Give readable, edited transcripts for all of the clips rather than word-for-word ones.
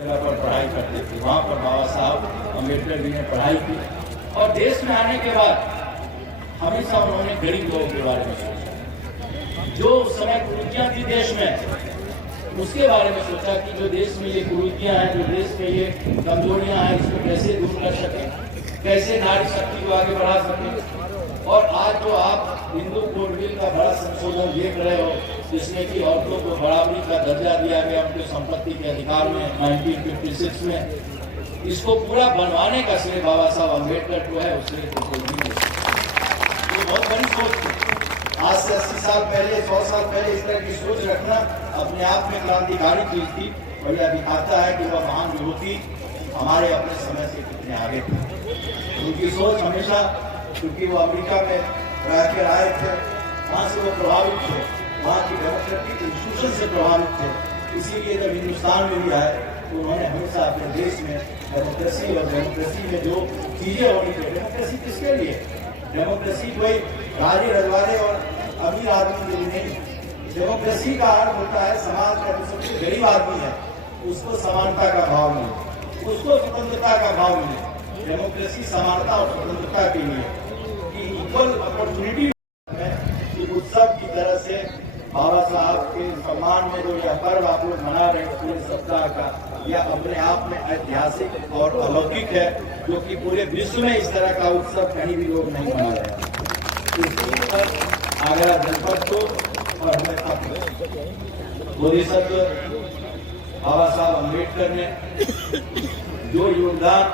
जगह पर पढ़ाई करते थे, वहाँ पर बाबा साहब अम्बेडकर जी ने पढ़ाई की। और देश में आने के बाद हमेशा उन्होंने गरीब लोगों के बारे में सोचा। जो उस समय कुरीतियां थी देश में, उसके बारे में सोचा कि जो देश में ये कुरीतियां हैं, जो देश में ये कमजोरियां हैं, इसको कैसे दूर कर सकें, कैसे नारी शक्ति को आगे बढ़ा सकें। और आज जो आप हिंदू कोड बिल का बड़ा संशोधन देख रहे हो, जिसमें कि औरतों को बराबरी का दर्जा दिया गया उनके संपत्ति के अधिकार में 1956 में, इसको पूरा बनवाने का श्रेय बाबा साहब अम्बेडकर को है, उसने ये बहुत बड़ी सोच थी। आज से 80 साल पहले, 100 साल पहले इस तरह की सोच रखना अपने आप में क्रांतिकारी चीज थी। और यह दिखाता है कि वह महान युवती हमारे अपने समय से कितने आगे थे। उनकी सोच हमेशा, क्योंकि वो अमेरिका में रह कर आए थे, वहाँ से वो प्रभावित थे, वहाँ की डेमोक्रेटिक इंस्टीट्यूशन से प्रभावित थे। इसीलिए जब हिंदुस्तान में भी आए तो उन्होंने हमेशा अपने देश में डेमोक्रेसी और डेमोक्रेसी में जो चीजें होनी चाहिए, डेमोक्रेसी किसके लिए, डेमोक्रेसी कोई राजे रजवाड़े और अमीर आदमी के लिए नहीं। डेमोक्रेसी का अर्थ होता है समाज का जो सबसे गरीब आदमी है उसको समानता का भाव मिले, उसको स्वतंत्रता का भाव मिले। डेमोक्रेसी समानता और स्वतंत्रता के लिए कि इक्वल अपॉर्चुनिटी उत्सव की तरह से बाबा साहब के सम्मान में जो यह पर्व आप लोग मना रहे हैं पूरे सप्ताह का, यह अपने आप में ऐतिहासिक और अलौकिक है, जो कि पूरे विश्व में इस तरह का उत्सव कहीं भी लोग नहीं मना रहे हैं। आगरा जनपद को और हमें बोधिसत्व बाबा साहब अम्बेडकर ने जो योगदान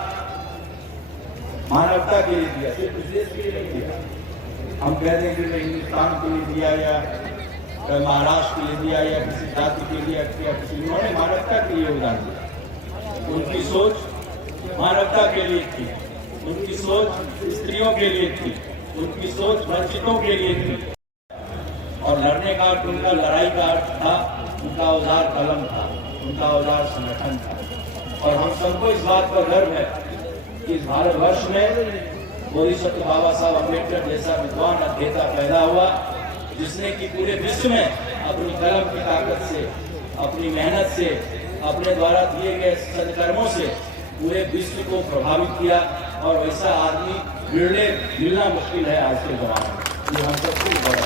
मानवता के लिए दिया, सिर्फ इस देश के लिए नहीं दिया, हम कह दें कि हिंदुस्तान के लिए दिया या महाराष्ट्र के लिए दिया या किसी जाति के लिए या किसी, उन्होंने मानवता के लिए योगदान दिया। उनकी सोच मानवता के लिए थी, उनकी सोच स्त्रियों के लिए थी, उनकी सोच वंचितों के लिए थी। और लड़ने का अर्थ उनका लड़ाई का अर्थ था, उनका औजार कलम था, उनका औजार संगठन था। और हम सबको इस बात पर गर्व है कि इस भारतवर्ष में बोधिसत्व बाबा साहब अम्बेडकर जैसा विद्वान अध्येता पैदा हुआ, जिसने कि पूरे विश्व में अपनी कलम की ताकत से, अपनी मेहनत से, अपने द्वारा दिए गए सत्कर्मों से पूरे विश्व को प्रभावित किया। और वैसा आदमी मिलना मुश्किल है आज के जमाने में, ये हम सबको बड़ा।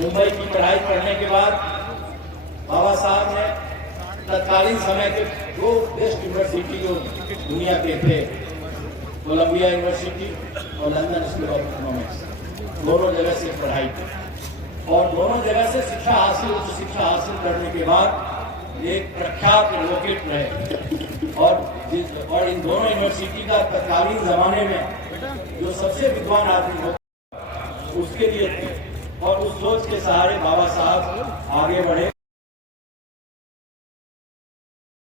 मुंबई की पढ़ाई पढ़ने के बाद बाबा साहब ने तत्कालीन समय के दो बेस्ट यूनिवर्सिटी जो दुनिया के थे, कोलंबिया यूनिवर्सिटी और लंदन स्कूल ऑफ इकोनॉमिक्स, दोनों जगह से पढ़ाई की। और दोनों जगह से शिक्षा हासिल, उच्च शिक्षा हासिल करने के बाद एक प्रख्यात एडवोकेट रहे। और इन दोनों यूनिवर्सिटी का तत्कालीन जमाने में जो सबसे विद्वान आदमी हो उसके लिए थे। और उस सोच के सहारे बाबा साहब आगे बढ़े